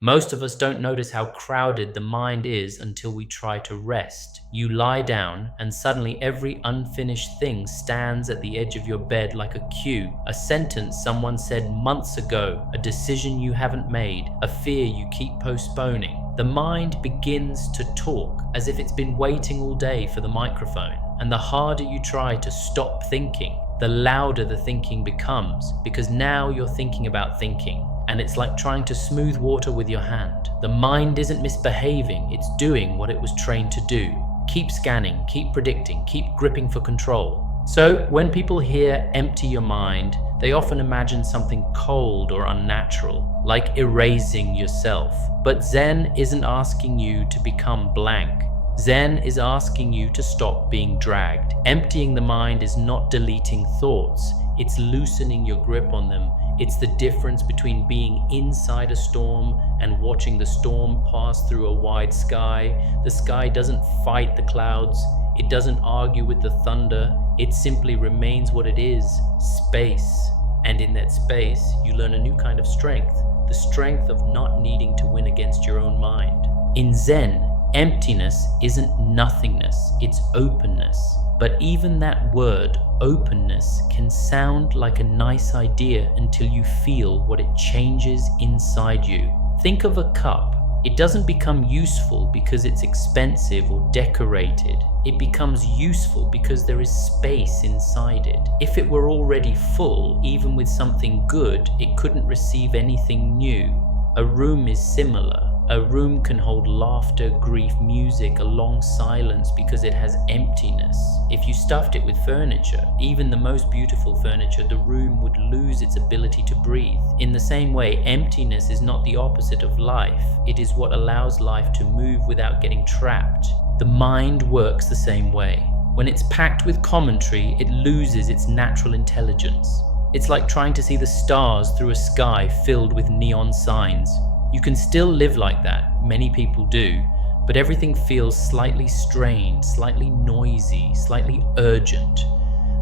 Most of us don't notice how crowded the mind is until we try to rest. You lie down, and suddenly every unfinished thing stands at the edge of your bed like a cue, a sentence someone said months ago, a decision you haven't made, a fear you keep postponing. The mind begins to talk as if it's been waiting all day for the microphone. And the harder you try to stop thinking, the louder the thinking becomes, because now you're thinking about thinking. And it's like trying to smooth water with your hand. The mind isn't misbehaving, it's doing what it was trained to do. Keep scanning, keep predicting, keep gripping for control. So when people hear empty your mind, they often imagine something cold or unnatural, like erasing yourself. But Zen isn't asking you to become blank. Zen is asking you to stop being dragged. Emptying the mind is not deleting thoughts, it's loosening your grip on them. It's the difference between being inside a storm and watching the storm pass through a wide sky. The sky doesn't fight the clouds, it doesn't argue with the thunder, it simply remains what it is, space. And in that space, you learn a new kind of strength, the strength of not needing to win against your own mind. In Zen, emptiness isn't nothingness, it's openness. But even that word, openness, can sound like a nice idea until you feel what it changes inside you. Think of a cup. It doesn't become useful because it's expensive or decorated. It becomes useful because there is space inside it. If it were already full, even with something good, it couldn't receive anything new. A room is similar. A room can hold laughter, grief, music, a long silence because it has emptiness. If you stuffed it with furniture, even the most beautiful furniture, the room would lose its ability to breathe. In the same way, emptiness is not the opposite of life. It is what allows life to move without getting trapped. The mind works the same way. When it's packed with commentary, it loses its natural intelligence. It's like trying to see the stars through a sky filled with neon signs. You can still live like that, many people do, but everything feels slightly strained, slightly noisy, slightly urgent.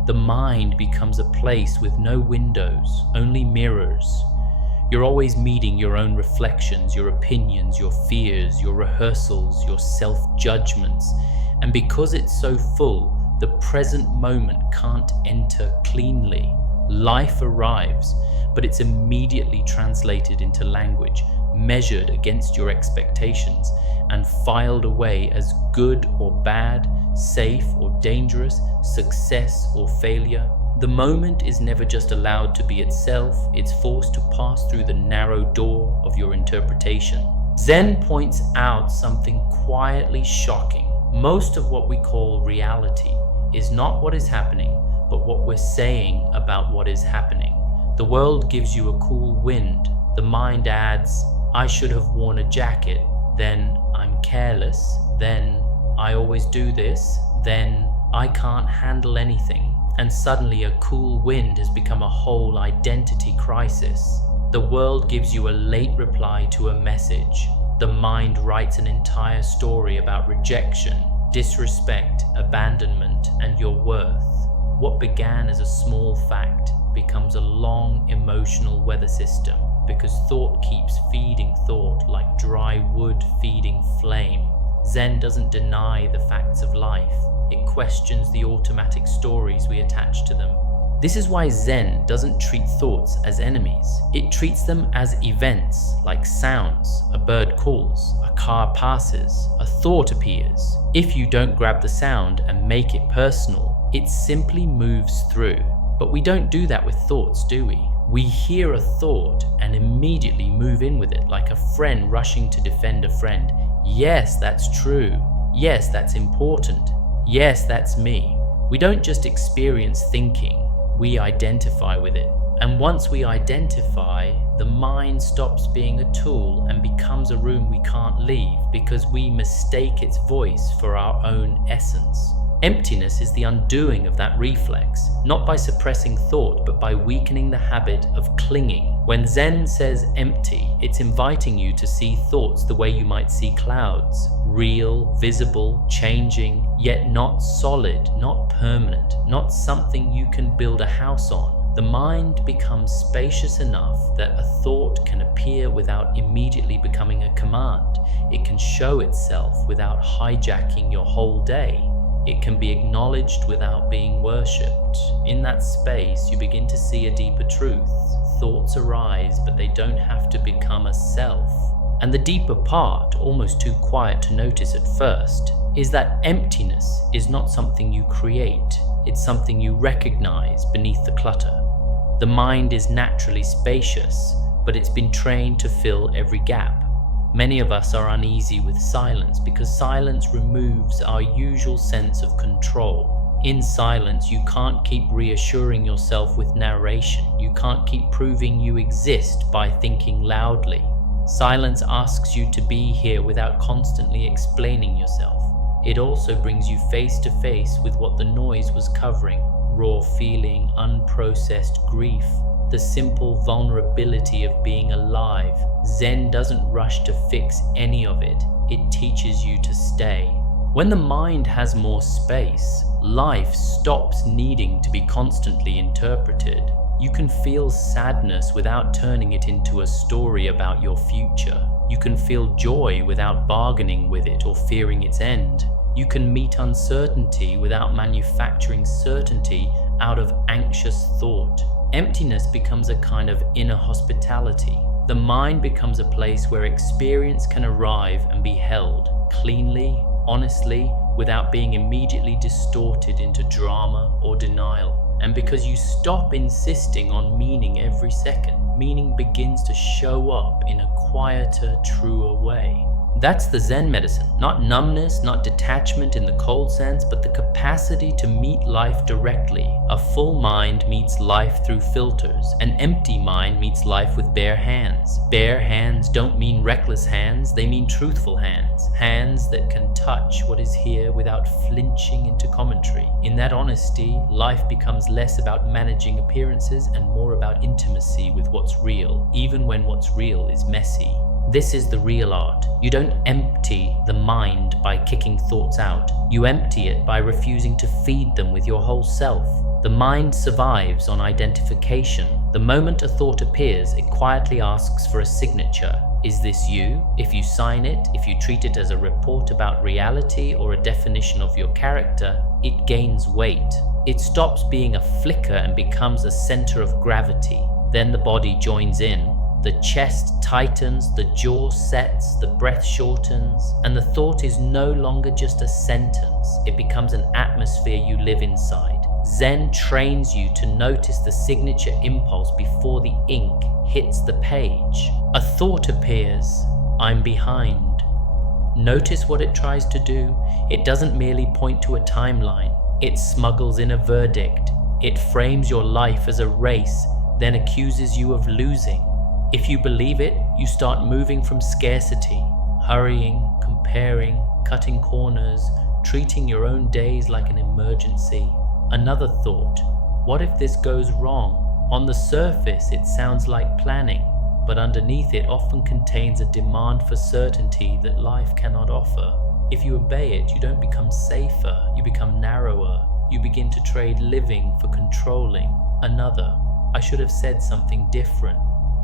The mind becomes a place with no windows, only mirrors. You're always meeting your own reflections, your opinions, your fears, your rehearsals, your self-judgments. And because it's so full, the present moment can't enter cleanly. Life arrives, but it's immediately translated into language, measured against your expectations, and filed away as good or bad, safe or dangerous, success or failure. The moment is never just allowed to be itself, it's forced to pass through the narrow door of your interpretation. Zen points out something quietly shocking. Most of what we call reality is not what is happening, but what we're saying about what is happening. The world gives you a cool wind. The mind adds, I should have worn a jacket, then I'm careless, then I always do this, then I can't handle anything. And suddenly a cool wind has become a whole identity crisis. The world gives you a late reply to a message. The mind writes an entire story about rejection, disrespect, abandonment, and your worth. What began as a small fact becomes a long emotional weather system, because thought keeps feeding thought like dry wood feeding flame. Zen doesn't deny the facts of life. It questions the automatic stories we attach to them. This is why Zen doesn't treat thoughts as enemies. It treats them as events, like sounds. A bird calls, a car passes, a thought appears. If you don't grab the sound and make it personal, it simply moves through. But we don't do that with thoughts, do we? We hear a thought and immediately move in with it, like a friend rushing to defend a friend. Yes, that's true. Yes, that's important. Yes, that's me. We don't just experience thinking, we identify with it. And once we identify, the mind stops being a tool and becomes a room we can't leave because we mistake its voice for our own essence. Emptiness is the undoing of that reflex, not by suppressing thought, but by weakening the habit of clinging. When Zen says empty, it's inviting you to see thoughts the way you might see clouds. Real, visible, changing, yet not solid, not permanent, not something you can build a house on. The mind becomes spacious enough that a thought can appear without immediately becoming a command. It can show itself without hijacking your whole day. It can be acknowledged without being worshipped. In that space, you begin to see a deeper truth. Thoughts arise, but they don't have to become a self. And the deeper part, almost too quiet to notice at first, is that emptiness is not something you create. It's something you recognize beneath the clutter. The mind is naturally spacious, but it's been trained to fill every gap. Many of us are uneasy with silence because silence removes our usual sense of control. In silence, you can't keep reassuring yourself with narration. You can't keep proving you exist by thinking loudly. Silence asks you to be here without constantly explaining yourself. It also brings you face to face with what the noise was covering: raw feeling, unprocessed grief, the simple vulnerability of being alive. Zen doesn't rush to fix any of it. It teaches you to stay. When the mind has more space, life stops needing to be constantly interpreted. You can feel sadness without turning it into a story about your future. You can feel joy without bargaining with it or fearing its end. You can meet uncertainty without manufacturing certainty out of anxious thought. Emptiness becomes a kind of inner hospitality. The mind becomes a place where experience can arrive and be held cleanly, honestly, without being immediately distorted into drama or denial. And because you stop insisting on meaning every second, meaning begins to show up in a quieter, truer way. That's the Zen medicine. Not numbness, not detachment in the cold sense, but the capacity to meet life directly. A full mind meets life through filters. An empty mind meets life with bare hands. Bare hands don't mean reckless hands, they mean truthful hands. Hands that can touch what is here without flinching into commentary. In that honesty, life becomes less about managing appearances and more about intimacy with what's real, even when what's real is messy. This is the real art. You don't empty the mind by kicking thoughts out. You empty it by refusing to feed them with your whole self. The mind survives on identification. The moment a thought appears, it quietly asks for a signature. Is this you? If you sign it, if you treat it as a report about reality or a definition of your character, it gains weight. It stops being a flicker and becomes a center of gravity. Then the body joins in. The chest tightens, the jaw sets, the breath shortens, and the thought is no longer just a sentence. It becomes an atmosphere you live inside. Zen trains you to notice the signature impulse before the ink hits the page. A thought appears, I'm behind. Notice what it tries to do. It doesn't merely point to a timeline. It smuggles in a verdict. It frames your life as a race, then accuses you of losing. If you believe it, you start moving from scarcity, hurrying, comparing, cutting corners, treating your own days like an emergency. Another thought, what if this goes wrong? On the surface, it sounds like planning, but underneath it often contains a demand for certainty that life cannot offer. If you obey it, you don't become safer, you become narrower. You begin to trade living for controlling. Another, I should have said something different.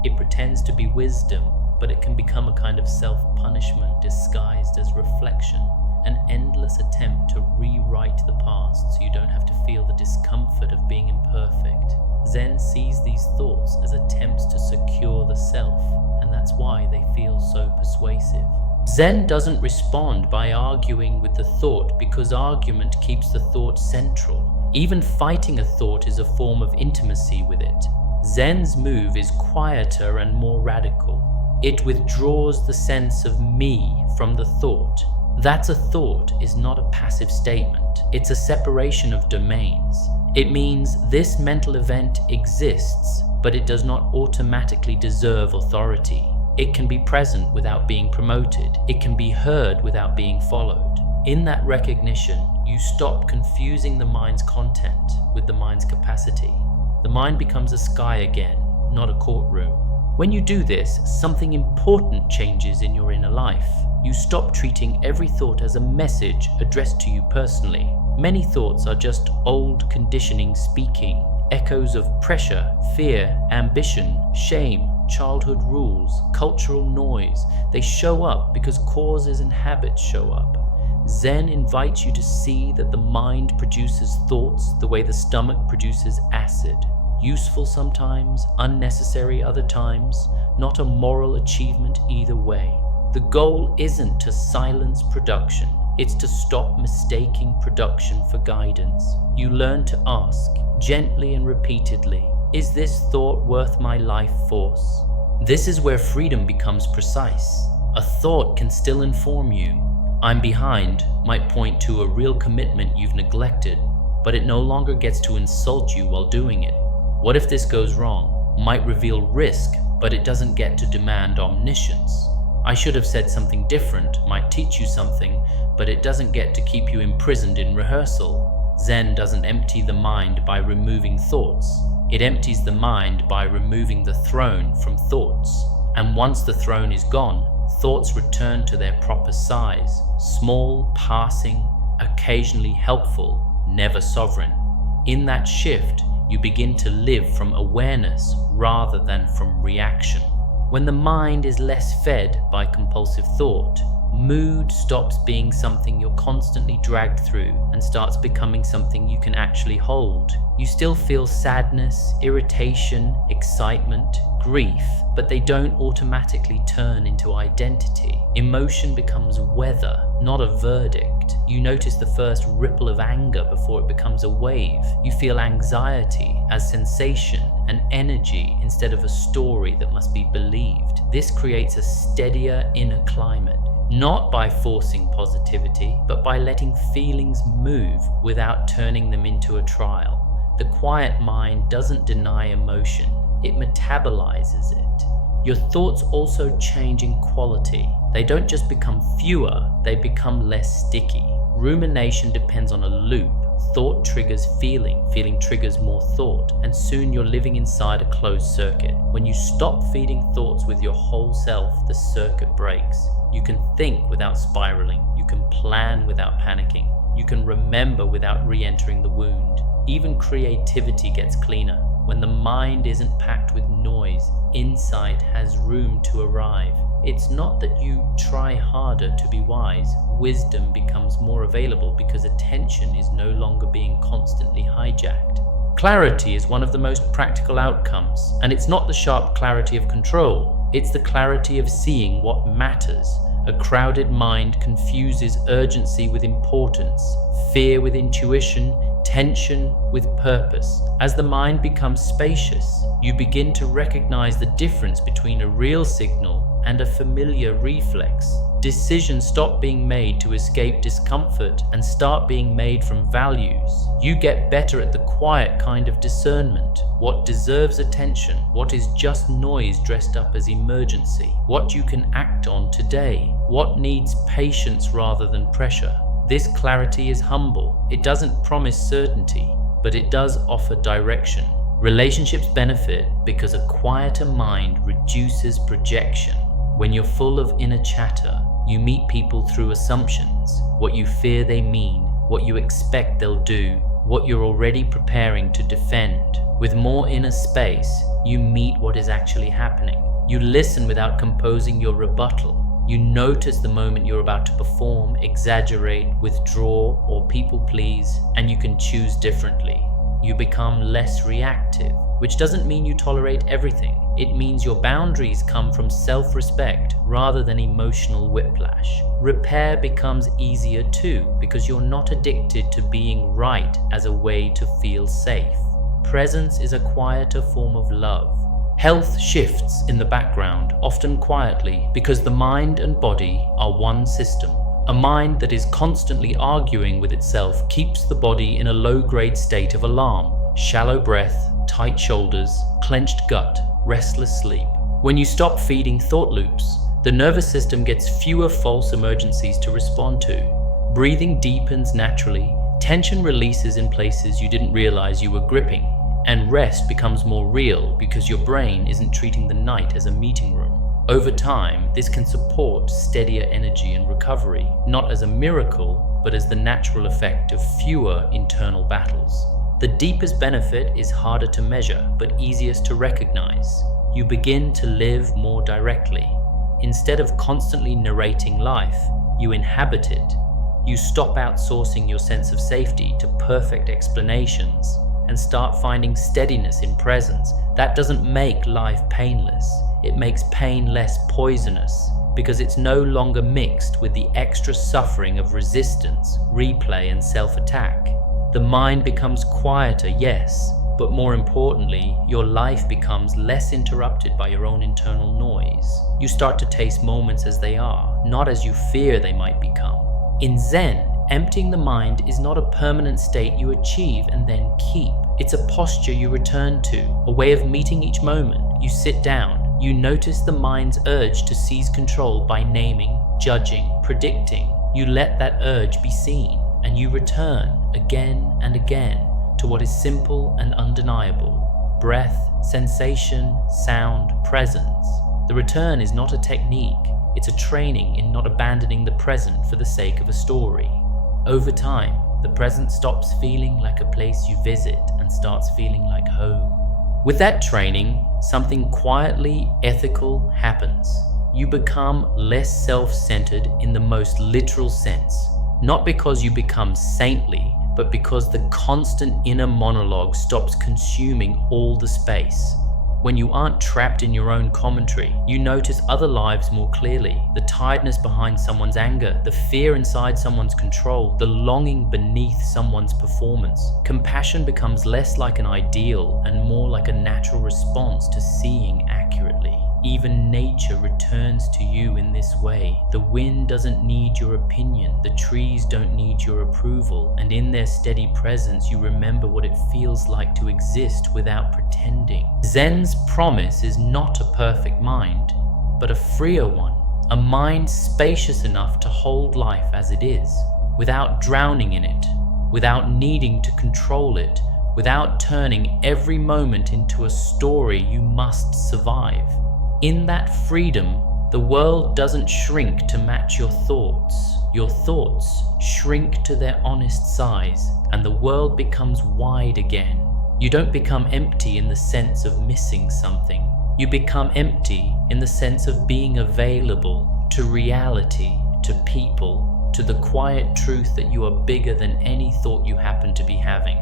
It pretends to be wisdom, but it can become a kind of self-punishment disguised as reflection, an endless attempt to rewrite the past so you don't have to feel the discomfort of being imperfect. Zen sees these thoughts as attempts to secure the self, and that's why they feel so persuasive. Zen doesn't respond by arguing with the thought because argument keeps the thought central. Even fighting a thought is a form of intimacy with it. Zen's move is quieter and more radical. It withdraws the sense of me from the thought. That a thought is not a passive statement. It's a separation of domains. It means this mental event exists, but it does not automatically deserve authority. It can be present without being promoted. It can be heard without being followed. In that recognition, you stop confusing the mind's content with the mind's capacity. The mind becomes a sky again, not a courtroom. When you do this, something important changes in your inner life. You stop treating every thought as a message addressed to you personally. Many thoughts are just old conditioning speaking. Echoes of pressure, fear, ambition, shame, childhood rules, cultural noise, they show up because causes and habits show up. Zen invites you to see that the mind produces thoughts the way the stomach produces acid. Useful sometimes, unnecessary other times, not a moral achievement either way. The goal isn't to silence production, it's to stop mistaking production for guidance. You learn to ask, gently and repeatedly, is this thought worth my life force? This is where freedom becomes precise. A thought can still inform you. I'm behind might point to a real commitment you've neglected, but it no longer gets to insult you while doing it. What if this goes wrong? Might reveal risk, but it doesn't get to demand omniscience. I should have said something different might teach you something, but it doesn't get to keep you imprisoned in rehearsal. Zen doesn't empty the mind by removing thoughts. It empties the mind by removing the throne from thoughts. And once the throne is gone, thoughts return to their proper size, small, passing, occasionally helpful, never sovereign. In that shift, you begin to live from awareness rather than from reaction. When the mind is less fed by compulsive thought, mood stops being something you're constantly dragged through and starts becoming something you can actually hold. You still feel sadness, irritation, excitement, grief, but they don't automatically turn into identity. Emotion becomes weather, not a verdict. You notice the first ripple of anger before it becomes a wave. You feel anxiety as sensation and energy instead of a story that must be believed. This creates a steadier inner climate, not by forcing positivity, but by letting feelings move without turning them into a trial. The quiet mind doesn't deny emotion, it metabolizes it. Your thoughts also change in quality. They don't just become fewer, they become less sticky. Rumination depends on a loop. Thought triggers feeling, feeling triggers more thought, and soon you're living inside a closed circuit. When you stop feeding thoughts with your whole self, the circuit breaks. You can think without spiraling, you can plan without panicking, you can remember without re-entering the wound. Even creativity gets cleaner. When the mind isn't packed with noise, insight has room to arrive. It's not that you try harder to be wise. Wisdom becomes more available because attention is no longer being constantly hijacked. Clarity is one of the most practical outcomes, and it's not the sharp clarity of control. It's the clarity of seeing what matters. A crowded mind confuses urgency with importance, fear with intuition, tension with purpose. As the mind becomes spacious, you begin to recognize the difference between a real signal and a familiar reflex. Decisions stop being made to escape discomfort and start being made from values. You get better at the quiet kind of discernment. What deserves attention, what is just noise dressed up as emergency, what you can act on today, what needs patience rather than pressure. This clarity is humble. It doesn't promise certainty, but it does offer direction. Relationships benefit because a quieter mind reduces projection. When you're full of inner chatter, you meet people through assumptions, what you fear they mean, what you expect they'll do, what you're already preparing to defend. With more inner space, you meet what is actually happening. You listen without composing your rebuttal. You notice the moment you're about to perform, exaggerate, withdraw, or people please, and you can choose differently. You become less reactive, which doesn't mean you tolerate everything. It means your boundaries come from self-respect rather than emotional whiplash. Repair becomes easier too, because you're not addicted to being right as a way to feel safe. Presence is a quieter form of love. Health shifts in the background, often quietly, because the mind and body are one system. A mind that is constantly arguing with itself keeps the body in a low-grade state of alarm. Shallow breath, tight shoulders, clenched gut, restless sleep. When you stop feeding thought loops, the nervous system gets fewer false emergencies to respond to. Breathing deepens naturally, tension releases in places you didn't realize you were gripping, and rest becomes more real because your brain isn't treating the night as a meeting room. Over time, this can support steadier energy and recovery, not as a miracle, but as the natural effect of fewer internal battles. The deepest benefit is harder to measure, but easiest to recognize. You begin to live more directly. Instead of constantly narrating life, you inhabit it. You stop outsourcing your sense of safety to perfect explanations and start finding steadiness in presence. That doesn't make life painless. It makes pain less poisonous because it's no longer mixed with the extra suffering of resistance, replay, and self-attack. The mind becomes quieter, yes, but more importantly, your life becomes less interrupted by your own internal noise. You start to taste moments as they are, not as you fear they might become. In Zen, emptying the mind is not a permanent state you achieve and then keep. It's a posture you return to, a way of meeting each moment. You sit down, you notice the mind's urge to seize control by naming, judging, predicting. You let that urge be seen, and you return again and again to what is simple and undeniable: breath, sensation, sound, presence. The return is not a technique, it's a training in not abandoning the present for the sake of a story. Over time, the present stops feeling like a place you visit and starts feeling like home. With that training, something quietly ethical happens. You become less self-centered in the most literal sense, not because you become saintly, but because the constant inner monologue stops consuming all the space. When you aren't trapped in your own commentary, you notice other lives more clearly. The tiredness behind someone's anger, the fear inside someone's control, the longing beneath someone's performance. Compassion becomes less like an ideal and more like a natural response to seeing accurately. Even nature returns to you in this way. The wind doesn't need your opinion, the trees don't need your approval, and in their steady presence you remember what it feels like to exist without pretending. Zen's promise is not a perfect mind, but a freer one, a mind spacious enough to hold life as it is, without drowning in it, without needing to control it, without turning every moment into a story you must survive. In that freedom, the world doesn't shrink to match your thoughts. Your thoughts shrink to their honest size, and the world becomes wide again. You don't become empty in the sense of missing something. You become empty in the sense of being available to reality, to people, to the quiet truth that you are bigger than any thought you happen to be having.